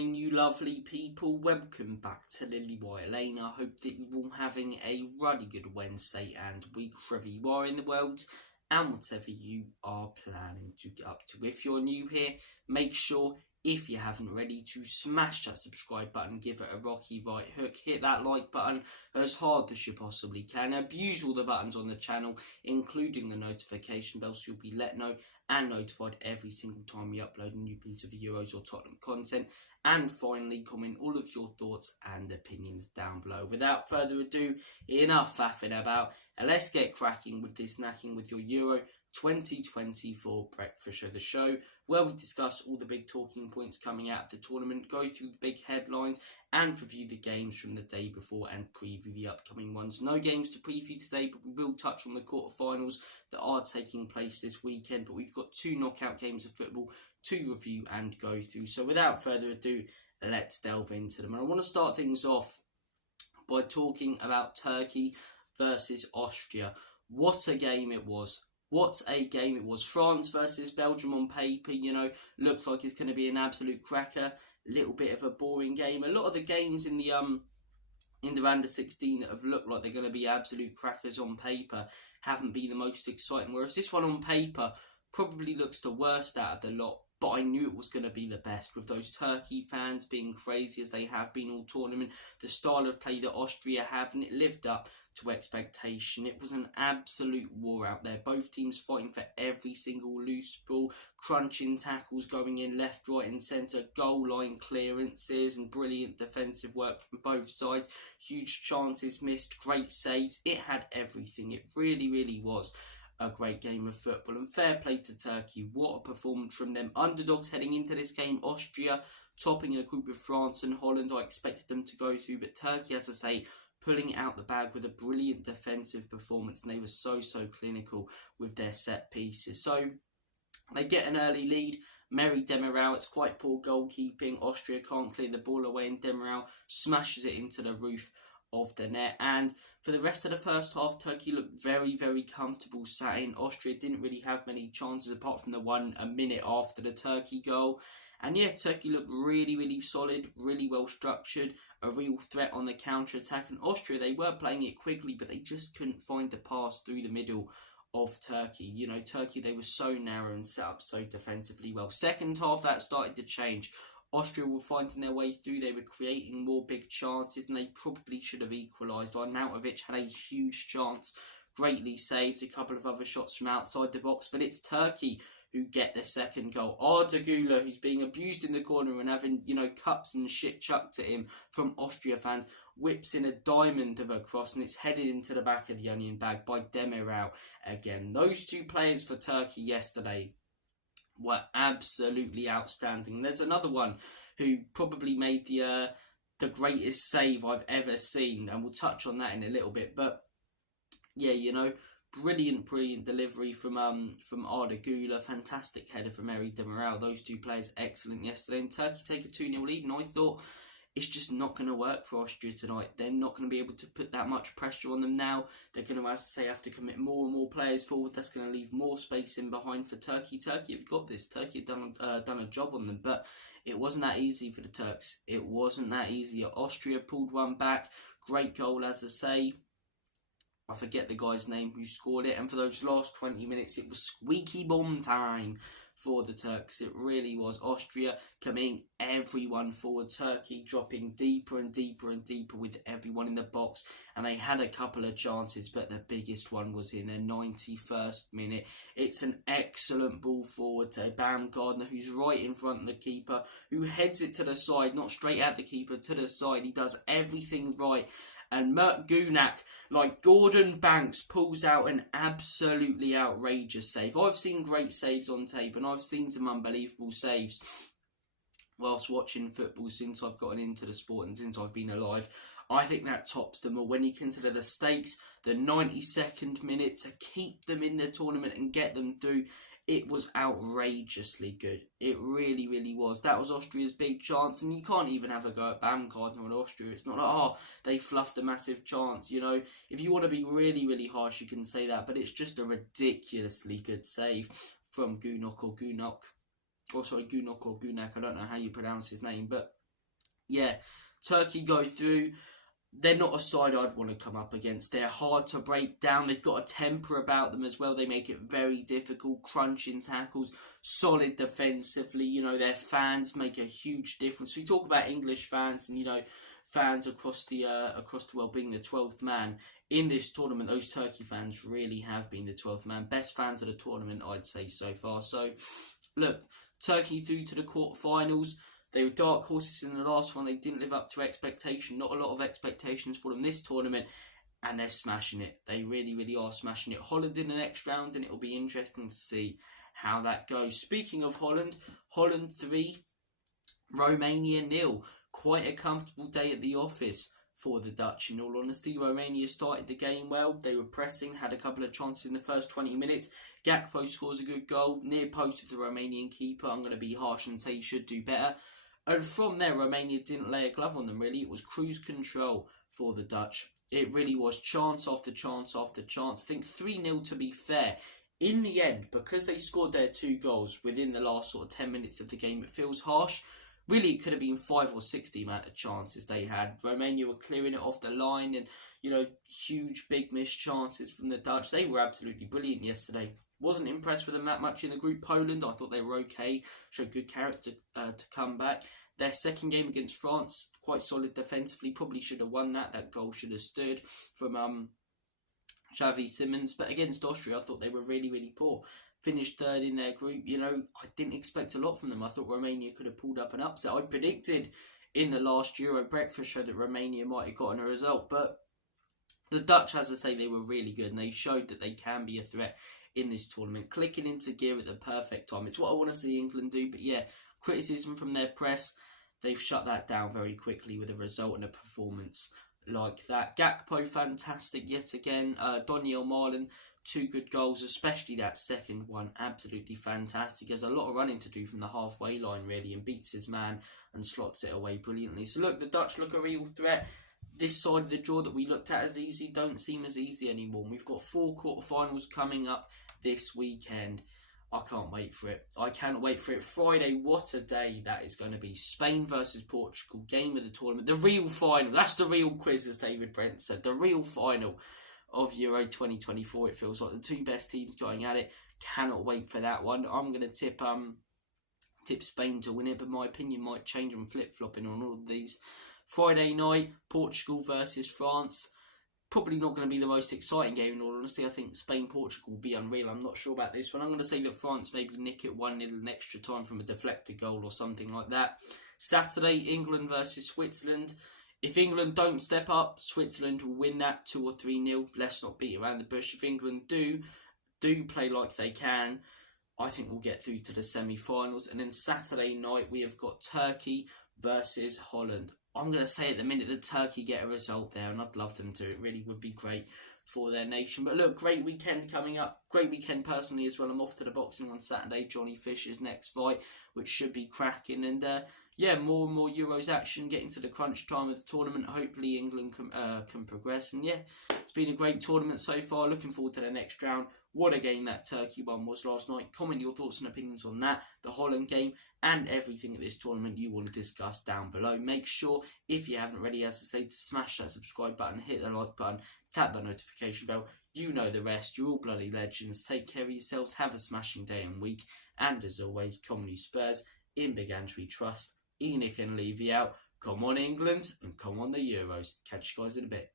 morning, you lovely people. Welcome back to Lily White Lane. I hope that you're all having a really good Wednesday and week wherever you are in the world and whatever you are planning to get up to. If you're new here, make sure, if you haven't already, to smash that subscribe button, give it a rocky right hook, hit that like button as hard as you possibly can, abuse all the buttons on the channel, including the notification bell, so you'll be let know and notified every single time we upload a new piece of Euros or Tottenham content. And finally, comment all of your thoughts and opinions down below. Without further ado, enough faffing about, and let's get cracking with this Snacking with Your Euro 2024 breakfast show, the show where we discuss all the big talking points coming out of the tournament, go through the big headlines and review the games from the day before and preview the upcoming ones. No games to preview today, but we will touch on the quarterfinals that are taking place this weekend, but we've got 2 knockout games of football to review and go through. So without further ado, let's delve into them. And I want to start things off by talking about Turkey versus Austria. What a game it was. What a game it was. France versus Belgium on paper, looks like it's going to be an absolute cracker. A little bit of a boring game. A lot of the games in the under 16 that have looked like they're going to be absolute crackers on paper haven't been the most exciting. Whereas this one on paper probably looks the worst out of the lot. But I knew it was going to be the best, with those Turkey fans being crazy as they have been all tournament. The style of play that Austria have, and it lived up to expectation. It was an absolute war out there. Both teams fighting for every single loose ball, crunching tackles going in left, right and centre, goal line clearances and brilliant defensive work from both sides. Huge chances missed, great saves. It had everything. It really, really was a great game of football, and fair play to Turkey. What a performance from them. Underdogs heading into this game, Austria topping a group with France and Holland. I expected them to go through, but Turkey, as I say, pulling it out the bag with a brilliant defensive performance, and they were so clinical with their set pieces. So they get an early lead. Merih Demiral, it's quite poor goalkeeping. Austria can't clear the ball away, and Demiral smashes it into the roof of the net. And for the rest of the first half, Turkey looked very comfortable sat in. Austria didn't really have many chances apart from the one a minute after the Turkey goal. And yeah, Turkey looked really solid, really well structured, a real threat on the counter-attack. And Austria, they were playing it quickly, but they just couldn't find the pass through the middle of Turkey. Turkey, they were so narrow and set up so defensively well. Second half, that started to change. Austria were finding their way through. They were creating more big chances, and they probably should have equalised. Arnautovic had a huge chance, greatly saved. A couple of other shots from outside the box, but it's Turkey who get the second goal. Arda Güler, who's being abused in the corner and having, cups and shit chucked at him from Austria fans, whips in a diamond of a cross, and it's headed into the back of the onion bag by Demiral again. Those 2 players for Turkey yesterday were absolutely outstanding. There's another one who probably made the greatest save I've ever seen, and we'll touch on that in a little bit. But yeah, brilliant delivery from Arda Güler, fantastic header from Merih Demiral. Those 2 players excellent yesterday, and Turkey take a 2-0 lead, and I thought it's just not going to work for Austria tonight. They're not going to be able to put that much pressure on them now. They're going to, as I say, have to commit more and more players forward. That's going to leave more space in behind for Turkey. Turkey have got this. Turkey have done a job on them, but it wasn't that easy for the Turks. It wasn't that easy. Austria pulled one back. Great goal, as I say. I forget the guy's name who scored it, and for those last 20 minutes, it was squeaky bum time for the Turks. It really was. Austria committing everyone forward. Turkey dropping deeper and deeper with everyone in the box, and they had a couple of chances, but the biggest one was in their 91st minute. It's an excellent ball forward to Baumgartner, who's right in front of the keeper, who heads it to the side, not straight at the keeper, to the side. He does everything right. And Mert Gunak, like Gordon Banks, pulls out an absolutely outrageous save. I've seen great saves on tape, and I've seen some unbelievable saves whilst watching football since I've gotten into the sport and since I've been alive. I think that tops them all when you consider the stakes, the 92nd minute to keep them in the tournament and get them through. It was outrageously good. It really was. That was Austria's big chance, and you can't even have a go at Baumgartner on Austria. It's not like, they fluffed a massive chance. If you want to be really harsh, you can say that, but it's just a ridiculously good save from Gunok or Gunak. I don't know how you pronounce his name, but yeah, Turkey go through. They're not a side I'd want to come up against. They're hard to break down. They've got a temper about them as well. They make it very difficult, crunching tackles, solid defensively. You know, their fans make a huge difference. We talk about English fans and, you know, fans across the world being the 12th man. In this tournament, those Turkey fans really have been the 12th man. Best fans of the tournament, I'd say, so far. So, look, Turkey through to the quarterfinals. They were dark horses in the last one. They didn't live up to expectation. Not a lot of expectations for them this tournament. And they're smashing it. They really, really are smashing it. Holland in the next round, and it'll be interesting to see how that goes. Speaking of Holland, Holland 3, Romania 0. Quite a comfortable day at the office for the Dutch, in all honesty. Romania started the game well. They were pressing, had a couple of chances in the first 20 minutes. Gakpo scores a good goal, near post of the Romanian keeper. I'm going to be harsh and say he should do better. And from there, Romania didn't lay a glove on them, really. It was cruise control for the Dutch. It really was chance after chance after chance. I think 3-0 to be fair. In the end, because they scored their 2 goals within the last sort of 10 minutes of the game, it feels harsh. Really, it could have been 5 or 6 the amount of chances they had. Romania were clearing it off the line and, you know, huge, big missed chances from the Dutch. They were absolutely brilliant yesterday. Wasn't impressed with them that much in the group. Poland, I thought they were okay. Showed good character to come back. Their second game against France, quite solid defensively. Probably should have won that. That goal should have stood from Xavi Simons. But against Austria, I thought they were really, really poor. Finished third in their group. You know, I didn't expect a lot from them. I thought Romania could have pulled up an upset. I predicted in the last Euro breakfast show that Romania might have gotten a result. But the Dutch, as I say, they were really good. And they showed that they can be a threat in this tournament. Clicking into gear at the perfect time. It's what I want to see England do. But yeah, criticism from their press. They've shut that down very quickly with a result and a performance like that. Gakpo, fantastic yet again. Donyell Marlin, 2 good goals, especially that second one. Absolutely fantastic. He has a lot of running to do from the halfway line, really, and beats his man and slots it away brilliantly. So look, the Dutch look a real threat. This side of the draw that we looked at as easy don't seem as easy anymore. We've got 4 quarterfinals coming up this weekend. I can't wait for it. I can't wait for it. Friday, what a day that is going to be. Spain versus Portugal, game of the tournament. The real final. That's the real quiz, as David Brent said. The real final of Euro 2024. It feels like the 2 best teams going at it. Cannot wait for that one. I'm going to tip Spain to win it, but my opinion might change. I'm flip-flopping on all of these. Friday night, Portugal versus France. Probably not going to be the most exciting game, in all honesty. I think Spain-Portugal will be unreal. I'm not sure about this one. I'm going to say that France maybe nick it 1-0 in extra time from a deflected goal or something like that. Saturday, England versus Switzerland. If England don't step up, Switzerland will win that 2 or 3-0. Let's not beat around the bush. If England do play like they can, I think we'll get through to the semi-finals. And then Saturday night, we have got Turkey versus Holland. I'm going to say at the minute that Turkey get a result there, and I'd love them to. It really would be great for their nation. But look, great weekend coming up. Great weekend personally as well. I'm off to the boxing on Saturday. Johnny Fisher's next fight, which should be cracking. And yeah, more and more Euros action, getting to the crunch time of the tournament. Hopefully England can progress. And yeah, it's been a great tournament so far. Looking forward to the next round. What a game that Turkey one was last night. Comment your thoughts and opinions on that, the Holland game, and everything at this tournament you want to discuss down below. Make sure, if you haven't already, as I say, to smash that subscribe button, hit the like button, tap that notification bell. You know the rest. You're all bloody legends. Take care of yourselves. Have a smashing day and week. And as always, Comedy Spurs, in Big Ange we trust. Enoch and Levy out. Come on England, and come on the Euros. Catch you guys in a bit.